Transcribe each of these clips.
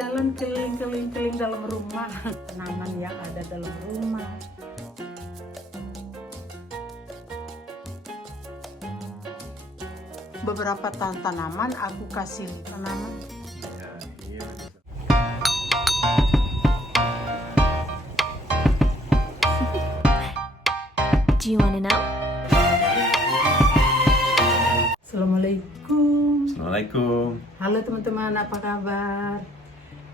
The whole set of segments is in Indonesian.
jalan-jalan keliling-keliling dalam rumah, tanaman yang ada dalam rumah. Beberapa tanaman aku kasih tanaman. Do you want to know? Assalamualaikum. Assalamualaikum. Halo teman-teman, apa kabar?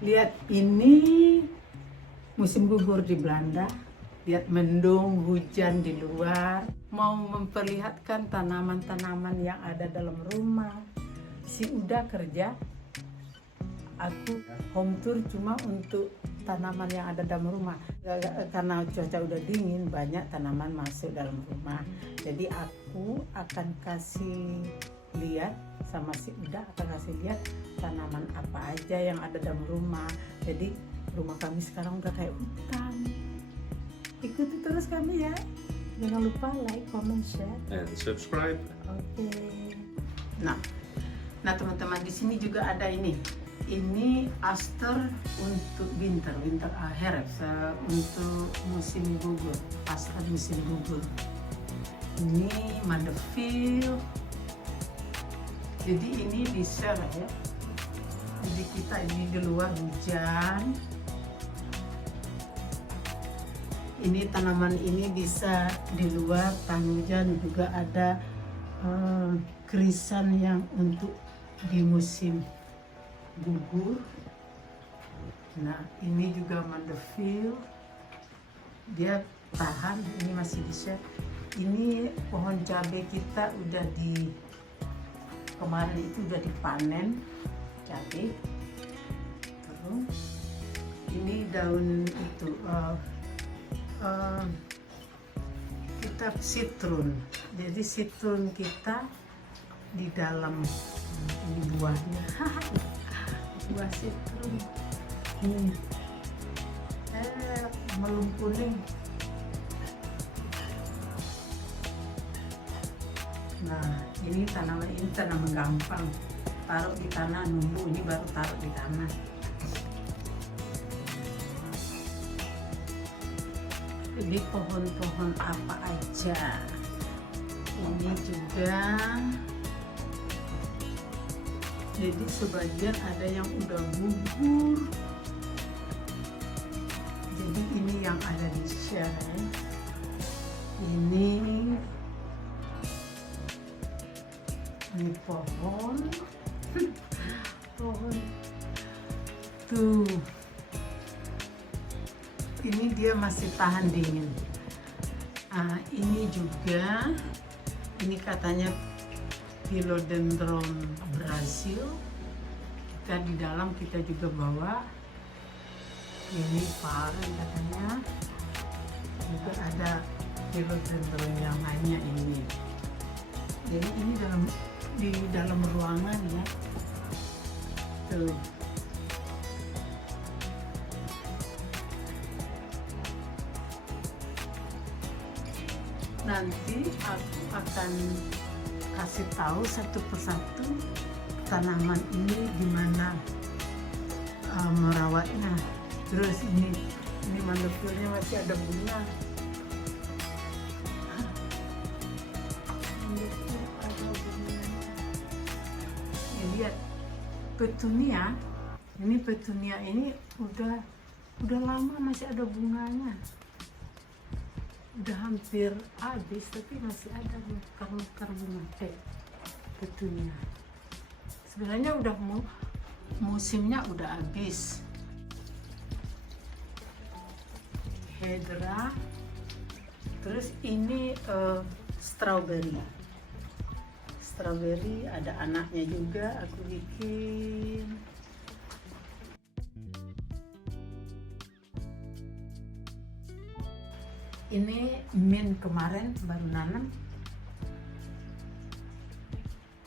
Lihat ini musim gugur di Belanda. Lihat mendung, hujan di luar. Mau memperlihatkan tanaman-tanaman yang ada dalam rumah. Si udah kerja. Aku home tour cuma untuk tanaman yang ada dalam rumah. Karena cuaca udah dingin, banyak tanaman masuk dalam rumah. Jadi aku akan kasih lihat sama si udah akan kasih lihat tanaman apa aja yang ada dalam rumah. Jadi rumah kami sekarang udah kayak hutan. Ikuti terus kami ya. Jangan lupa like, comment, share, And subscribe. Oke. Nah teman-teman, di sini juga ada ini. Ini aster untuk winter herbs untuk musim gugur. Aster musim gugur. Ini mandeville. Jadi ini bisa ya. Jadi kita ini di luar hujan. Ini tanaman ini bisa di luar tahan hujan. Juga ada krisan yang untuk di musim gugur. Nah ini juga mandeville, dia tahan, ini masih bisa. Ini pohon cabai kita udah kemarin itu udah dipanen cabai. Terus ini daun itu kita sitrun. Jadi sitrun kita di dalam ini buahnya. Buah sitrun ini melung kuning. Nah ini tanaman gampang, taruh di tanah, nunggu ini baru taruh di tanah. Ini pohon-pohon apa aja. Ini juga jadi sebagian ada yang udah gugur. Jadi ini yang ada di share. Ini pohon tuh. Ini dia masih tahan dingin. Ini juga, ini katanya Philodendron Brazil. Kita di dalam kita juga bawa ini paren katanya. Juga ada Philodendron yang lainnya ini. Jadi ini di dalam ruangan ya. Tuh. Nanti aku akan kasih tahu satu persatu tanaman ini gimana merawatnya. Terus ini mandeville-nya masih ada bunga. Lihat petunia. Ini petunia ini udah lama masih ada bunganya. Udah hampir habis tapi masih ada mekar bunga petunia. Sebenarnya udah musimnya udah habis. Hedera. Terus ini strawberry. Strawberry ada anaknya juga aku bikin. Ini mint kemarin baru nanam.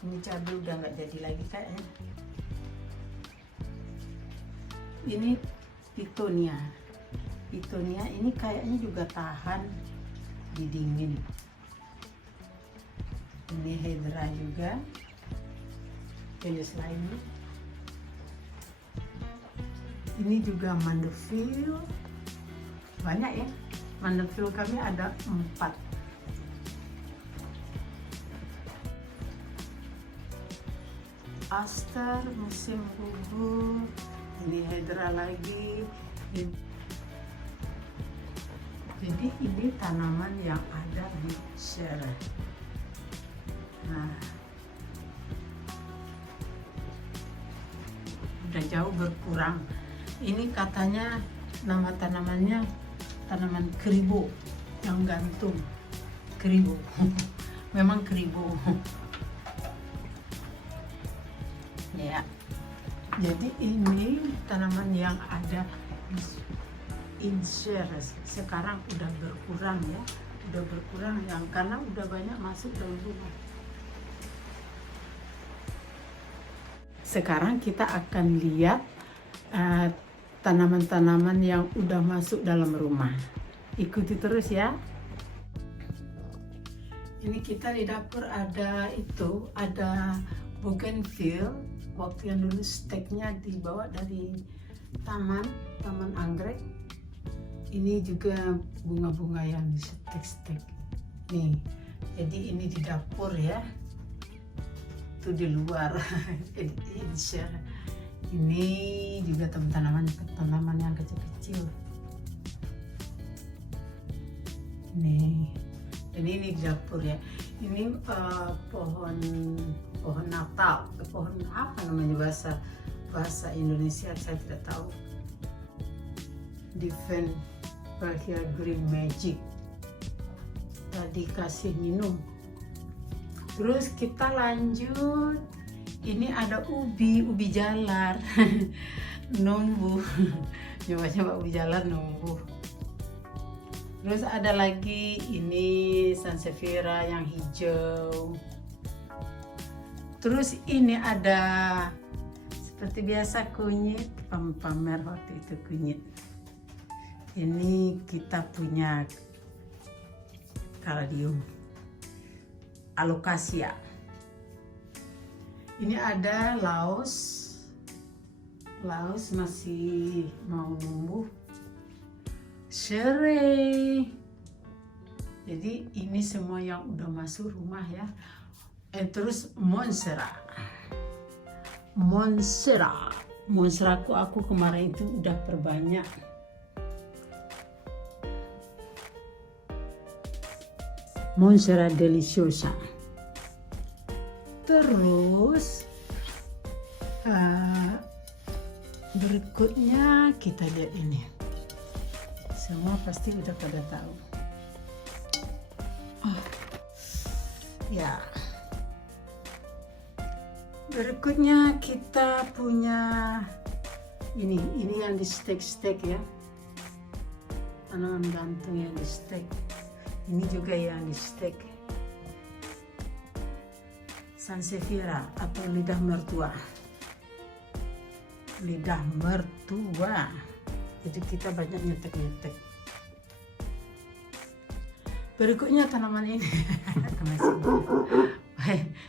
Ini cabai udah nggak jadi lagi kayaknya. Ini pitonia. Pitonia ini kayaknya juga tahan di dingin. Ini hedera juga. Jenis lainnya. Ini juga mandeville. Banyak ya. Mandeville kami ada 4. Aster musim gugur. Ini hydra lagi. Jadi ini tanaman yang ada di Shire. Nah, udah jauh berkurang. Ini katanya nama tanamannya tanaman keribo yang gantung. Keribo. Memang keribo. Ya. Jadi ini tanaman yang ada in Shire sekarang udah berkurang ya, udah berkurang yang karena udah banyak masuk dalam rumah. Sekarang kita akan lihat tanaman-tanaman yang udah masuk dalam rumah. Ikuti terus ya. Ini kita di dapur ada bougainville. Waktu yang dulu steknya dibawa dari taman anggrek. Ini juga bunga-bunga yang di stek-stek. Nih, jadi ini di dapur ya. Itu di luar. Ini juga tanaman yang kecil-kecil. Nih, ini di dapur ya. Ini pohon Natal. Pohon apa namanya bahasa Indonesia saya tidak tahu. Divine Bahia Green Magic. Tadi kasih minum. Terus kita lanjut. Ini ada ubi jalar. Numbuh. Coba ubi jalar numbuh. Terus ada lagi ini sansevieria yang hijau. Terus ini ada seperti biasa kunyit, pamer waktu itu kunyit. Ini kita punya kaladium, alocasia. Ini ada laos masih mau numbuh. Serai. Jadi ini semua yang udah masuk rumah ya. Terus Monstera aku kemarin itu udah perbanyak. Monstera deliciosa. Terus berikutnya kita lihat ini. Semua pasti udah pada tahu. Ya. Berikutnya kita punya ini yang di stek ya. Tanaman gantung yang di stek. Ini juga yang di stek. Sansevieria atau lidah mertua. Lidah mertua. Jadi kita banyak nyetek. Berikutnya tanaman ini.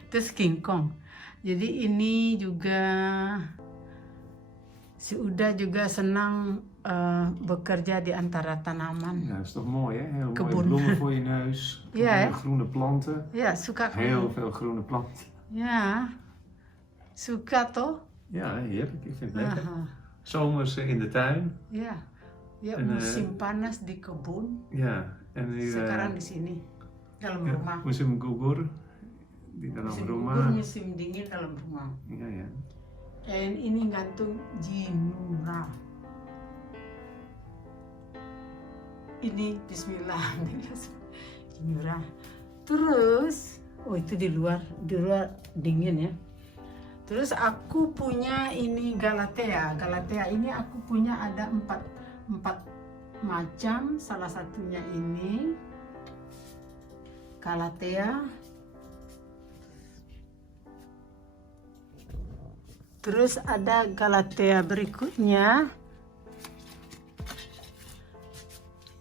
Terus King Kong. Jadi ini juga si Uda juga senang bekerja di antara tanaman. Ja, dat is toch mooi hè? Heel Kebun. mooie bloemen voor je neus. Ja, hè? Groene planten. Ya, suka. Heel veel groene planten. Ya, suka toh. Ja, heerlijk. Ik vind het lekker. Aha. Zomers in de tuin. Ya, En, musim panas di kebun. Ja, en nu Sekarang di sini dalam rumah. musim gugur di dalam Musim rumah. gugur, musim dingin dalam rumah. Ja. Dan ini gantung jinura. Ini Bismillah, jinura. Terus, itu di luar dingin ya. Terus aku punya ini Galatea. Galatea ini aku punya ada 4 macam. Salah satunya ini Galatea. Terus ada Galatea berikutnya.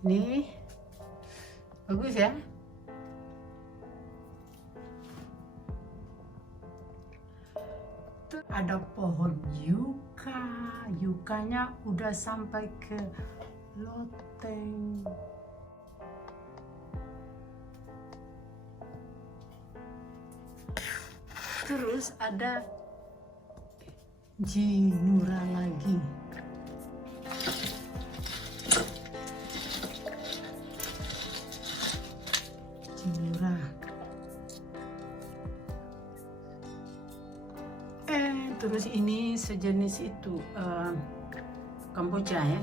Ini bagus ya. Ada pohon yucca. yukanya udah sampai ke loteng. Terus ada jinura lagi. Jinura. Terus ini sejenis itu kamboja ya.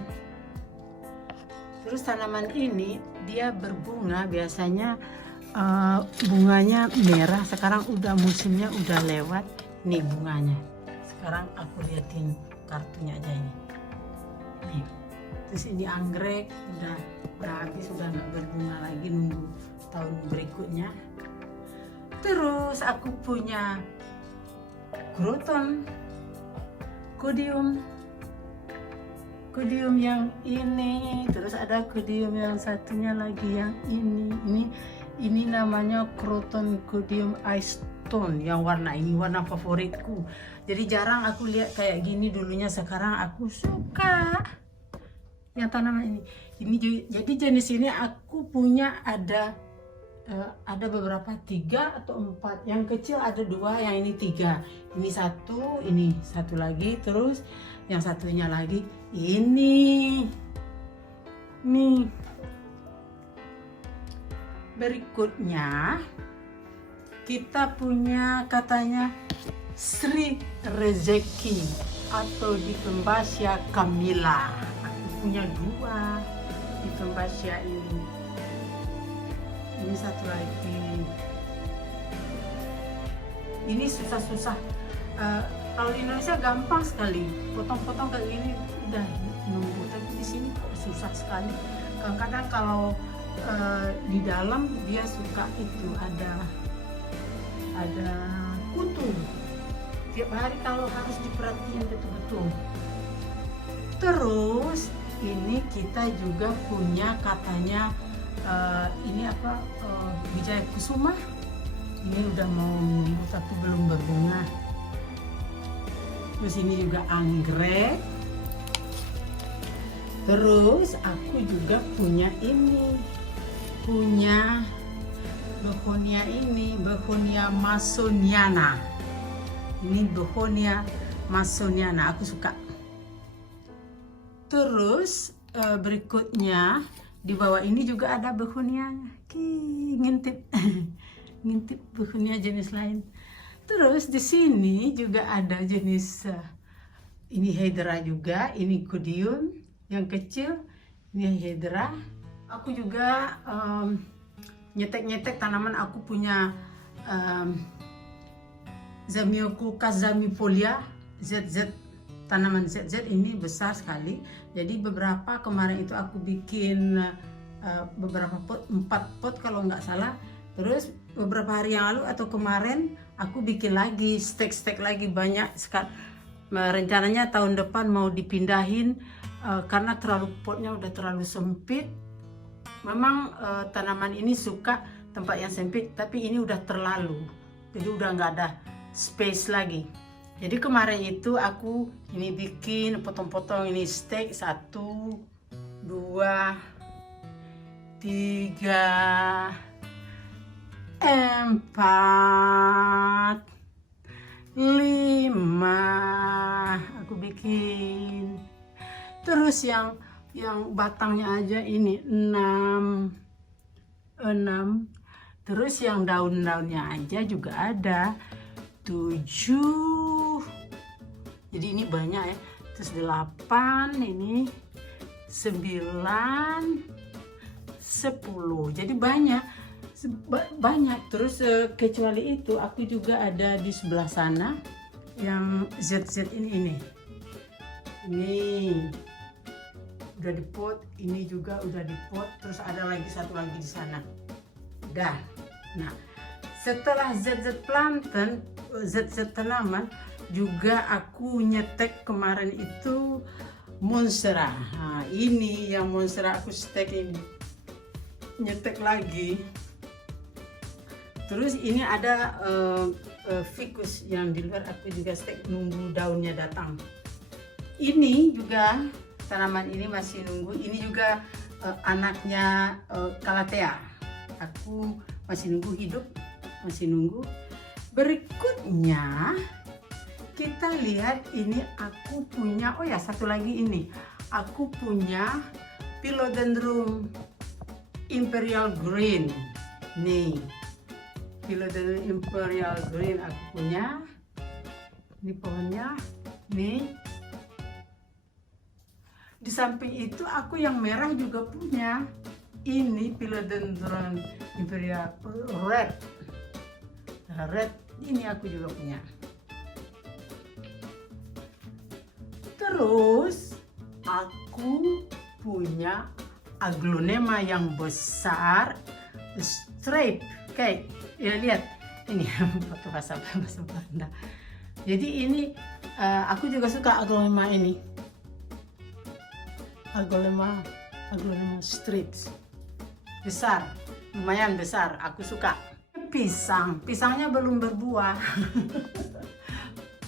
Terus tanaman ini dia berbunga biasanya. Bunganya merah, sekarang udah musimnya udah lewat. Nih bunganya. Sekarang aku liatin kartunya aja ini. Nih. Terus ini anggrek udah habis, udah nggak berbunga lagi, nunggu tahun berikutnya. Terus aku punya kroton, kodium yang ini. Terus ada kodium yang satunya lagi yang ini namanya kroton kodium ice stone yang warna ini, warna favoritku. Jadi jarang aku lihat kayak gini dulunya, sekarang aku suka yang tanaman ini. Jadi jenis ini aku punya ada beberapa, 3 atau 4. Yang kecil ada 2, yang ini 3. Ini 1, ini 1 lagi, terus yang satunya lagi ini. Nih. Berikutnya kita punya katanya Sri Rezeki atau Dipembasia Camilla. Aku punya 2 Dipembasia ini. Ini satu lagi. Ini susah-susah. Kalau di Indonesia gampang sekali, potong-potong kayak gini udah nunggu. Tapi di sini kok susah sekali. Kadang-kadang kalau di dalam dia suka itu ada kutu. Tiap hari kalau harus diperhatiin betul-betul. Terus ini kita juga punya katanya ini apa, Wijaya Kusuma. Ini udah mau minggu tapi belum berbunga. Terus ini juga anggrek. Terus aku juga punya ini, punya begonia ini, begonia masoniana. Ini begonia masoniana, aku suka. Terus berikutnya di bawah ini juga ada begonianya. Ngintip ngintip begonia jenis lain. Terus di sini juga ada jenis ini hydra juga, ini kodium yang kecil, ini hydra. Aku juga nyetek tanaman. Aku punya Zamioculcas zamifolia ZZ, tanaman ZZ ini besar sekali. Jadi beberapa kemarin itu aku bikin beberapa pot, 4 pot kalau nggak salah. Terus beberapa hari yang lalu atau kemarin aku bikin lagi stek lagi banyak sekali. Rencananya tahun depan mau dipindahin karena potnya udah terlalu sempit. Memang tanaman ini suka tempat yang sempit, tapi ini udah terlalu, jadi udah nggak ada space lagi. Jadi kemarin itu aku ini bikin potong-potong ini stek 1, 2, 3, 4, 5 aku bikin. Terus yang batangnya aja ini 6. Terus yang daun-daunnya aja juga ada 7. Jadi ini banyak ya. Terus 8, ini 9, 10. Jadi banyak. Terus kecuali itu aku juga ada di sebelah sana yang ZZ ini udah di pot, ini juga udah di pot. Terus ada lagi satu lagi di sana. Udah. Nah, setelah ZZ planten, ZZ tanaman juga aku nyetek kemarin itu monstera. Nah, ini yang monstera aku stek ini, nyetek lagi. Terus ini ada ficus yang di luar, aku juga stek nunggu daunnya datang. Ini juga tanaman ini masih nunggu. Ini juga anaknya Calathea. Aku masih nunggu hidup, masih nunggu. Berikutnya kita lihat ini aku punya, oh ya satu lagi ini. Aku punya Philodendron Imperial Green. Nih, Philodendron Imperial Green aku punya. Ini pohonnya, nih. Di samping itu aku yang merah juga punya. Ini Philodendron Imperial Red. Red, ini aku juga punya. Terus aku punya aglonema yang besar, stripe, kayak ya lihat ini pakai bahasa Belanda. Jadi ini aku juga suka aglonema ini, aglonema stripe besar, lumayan besar, aku suka. Pisangnya belum berbuah.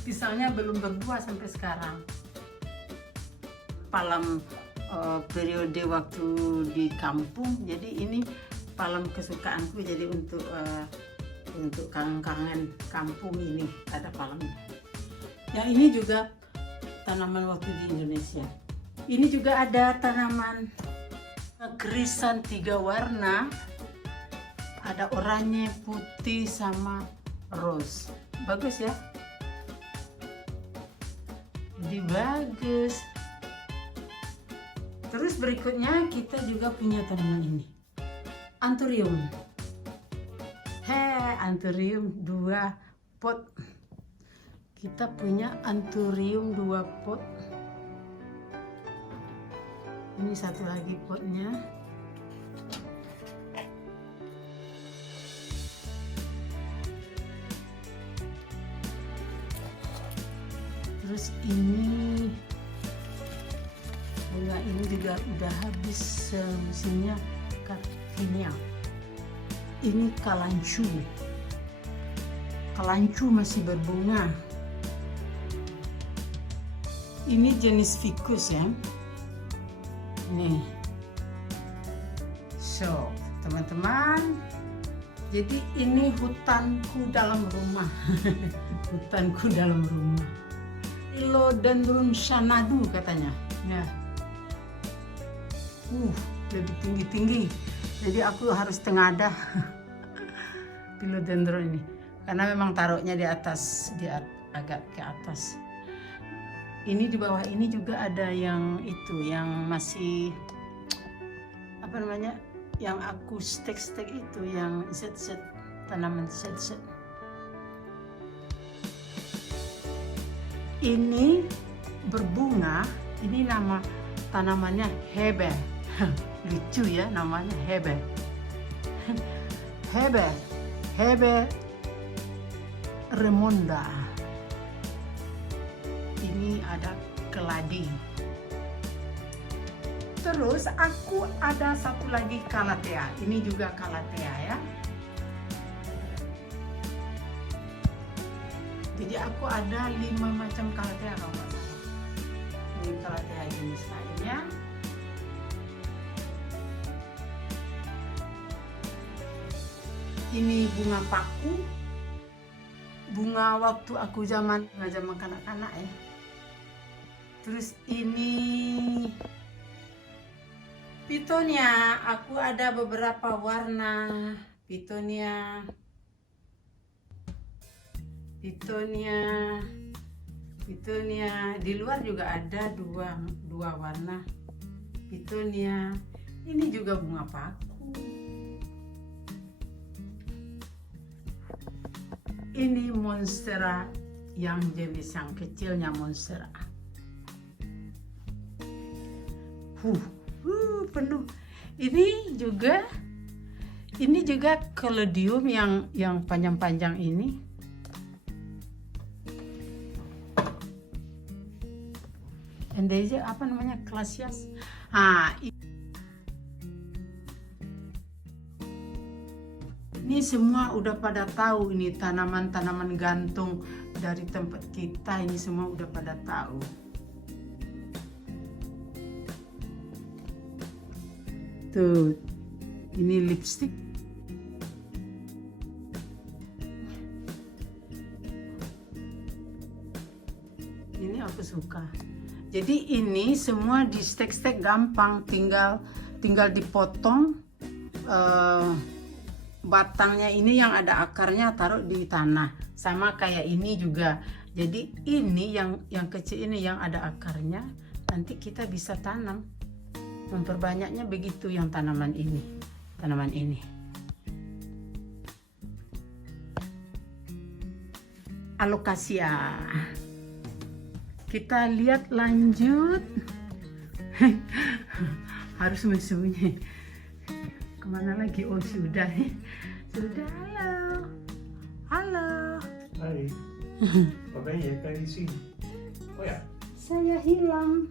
Pisangnya belum berbuah sampai sekarang. Palam periode waktu di kampung, jadi ini palam kesukaanku, jadi untuk kangen-kangen kampung ini ada palamnya. Ya ini juga tanaman waktu di Indonesia. Ini juga ada tanaman krisan 3 warna, ada oranye, putih, sama rose. Bagus ya, jadi bagus. Terus berikutnya kita juga punya tanaman ini, anthurium. Anthurium 2 pot. Kita punya anthurium 2 pot. Ini satu lagi potnya. Terus ini bunga ini juga udah habis musimnya, Catfinia. Ini kalancu. Kalancu masih berbunga. Ini jenis ficus ya. Nih. So, teman-teman, jadi ini hutanku dalam rumah. Hutanku dalam rumah. Philodendron Xanadu katanya. Ya. Lebih tinggi-tinggi. Jadi aku harus tengadah Philodendron ini. Karena memang taruhnya di atas, agak ke atas. Ini di bawah ini juga ada yang itu, yang masih apa namanya? Yang aku stek itu, yang set tanaman set. Ini berbunga, ini nama tanamannya Hebe. Lucu ya namanya, Hebe. Hebe Remonda. Ini ada keladi. Terus aku ada satu lagi Calathea. Ini juga Calathea ya. Jadi aku ada 5 macam Calathea kalau nggak salah. Ini Calathea jenis lainnya. Ini bunga paku. Bunga waktu aku zaman kanak-kanak ya. Terus ini Pitonia. Aku ada beberapa warna Pitonia. Di luar juga ada dua warna Pitonia. Ini juga bunga paku. Ini monstera, yang jenis yang kecilnya monstera. Penuh. Ini juga caladium yang panjang-panjang ini. Endesia apa namanya? Clasias. Ini semua udah pada tahu, ini tanaman-tanaman gantung dari tempat kita, ini semua udah pada tahu. Tuh, ini lipstick. Ini aku suka. Jadi ini semua di stek-stek gampang, tinggal dipotong batangnya ini yang ada akarnya taruh di tanah. Sama kayak ini juga. Jadi ini yang kecil ini yang ada akarnya, nanti kita bisa tanam. Memperbanyaknya begitu yang tanaman ini. Alocasia. Kita lihat lanjut. Harus mensunyi. Kemana lagi? Oh sudah nih. Sudah, halo. Hai. Waar ben je? Kan je niet zien? Oh ja. Saya hilang.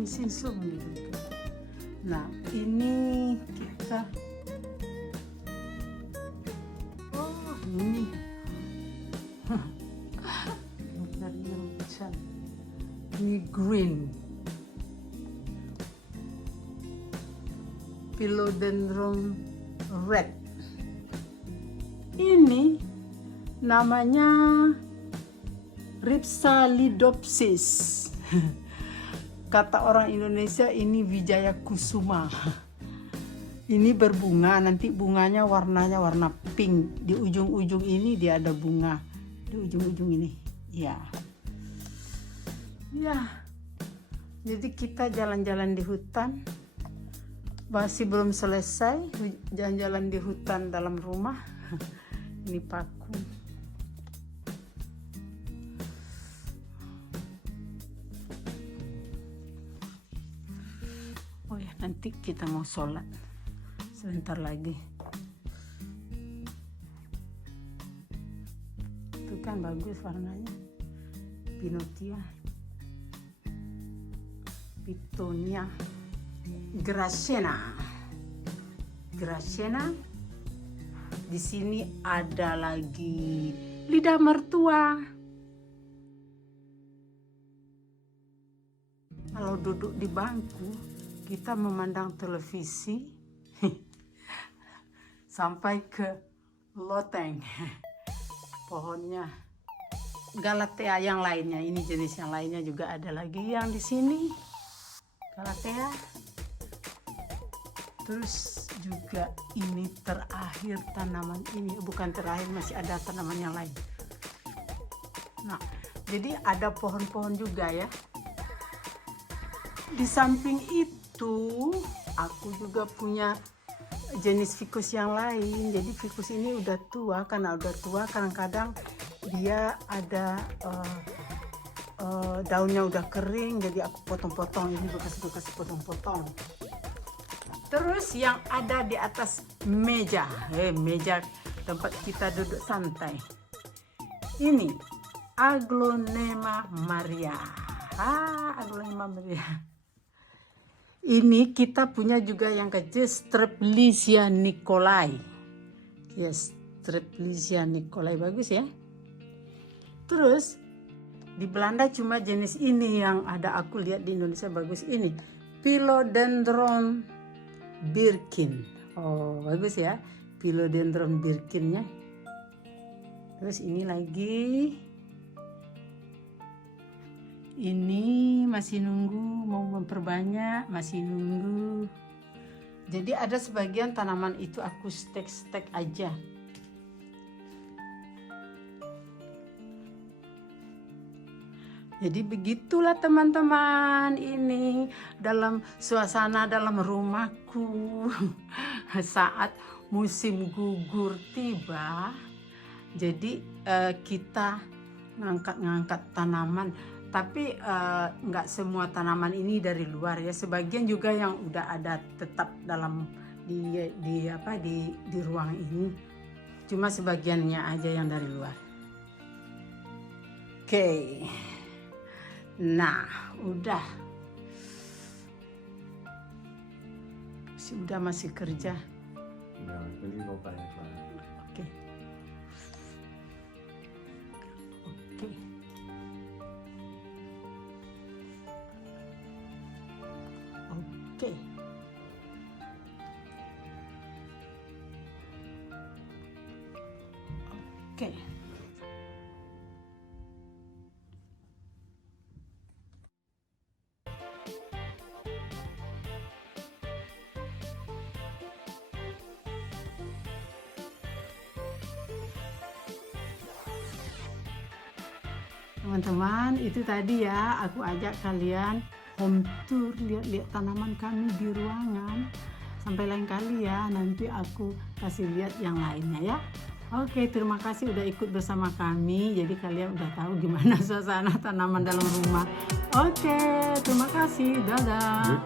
Mesin sur menyedihkan. Nah ini kita ini ini green philodendron red. Ini namanya Rhipsalidopsis. Kata orang Indonesia ini Wijaya Kusuma. Ini berbunga, nanti bunganya warnanya warna pink. Di ujung-ujung ini dia ada bunga. Di ujung-ujung ini. Ya. Jadi kita jalan-jalan di hutan. Masih belum selesai jalan-jalan di hutan dalam rumah. Ini paku. Oh ya, nanti kita mau sholat sebentar lagi. Itu kan bagus warnanya. Pinotia, Pitonia, Gracena. Di sini ada lagi lidah mertua. Kalau duduk di bangku, kita memandang televisi sampai ke loteng pohonnya. Galatea yang lainnya, ini jenis yang lainnya juga ada lagi yang di sini. Galatea. Terus juga ini terakhir tanaman ini, bukan terakhir, masih ada tanaman yang lain. Nah, jadi ada pohon-pohon juga ya. Di samping itu, aku juga punya jenis ficus yang lain. Jadi ficus ini udah tua, karena udah tua kadang-kadang dia ada daunnya udah kering, jadi aku potong-potong. Ini bekas-bekas potong-potong. Terus yang ada di atas meja, meja tempat kita duduk santai. Ini Aglonema Maria. Aglonema Maria. Ini kita punya juga yang kecil, Strepsils nicolai. Yes, Strepsils nicolai bagus ya. Terus di Belanda cuma jenis ini yang ada, aku lihat di Indonesia bagus ini. Philodendron Birkin. Oh, bagus ya. Philodendron Birkinnya. Terus ini lagi. Ini masih nunggu, mau memperbanyak, masih nunggu. Jadi ada sebagian tanaman itu aku stek-stek aja. Jadi begitulah teman-teman, ini dalam suasana dalam rumahku saat musim gugur tiba. Jadi kita ngangkat tanaman. Tapi nggak semua tanaman ini dari luar ya, sebagian juga yang udah ada tetap dalam di ruang ini, cuma sebagiannya aja yang dari luar. Oke. Nah udah masih kerja. Ja, ik ben nu wel bijna klaar. Oke. Oke. Oke. Oke. Teman-teman, itu tadi ya aku ajak kalian home tour, lihat-lihat tanaman kami di ruangan. Sampai lain kali ya, nanti aku kasih lihat yang lainnya ya. Oke, terima kasih udah ikut bersama kami. Jadi kalian udah tahu gimana suasana tanaman dalam rumah. Oke, terima kasih. Dadah.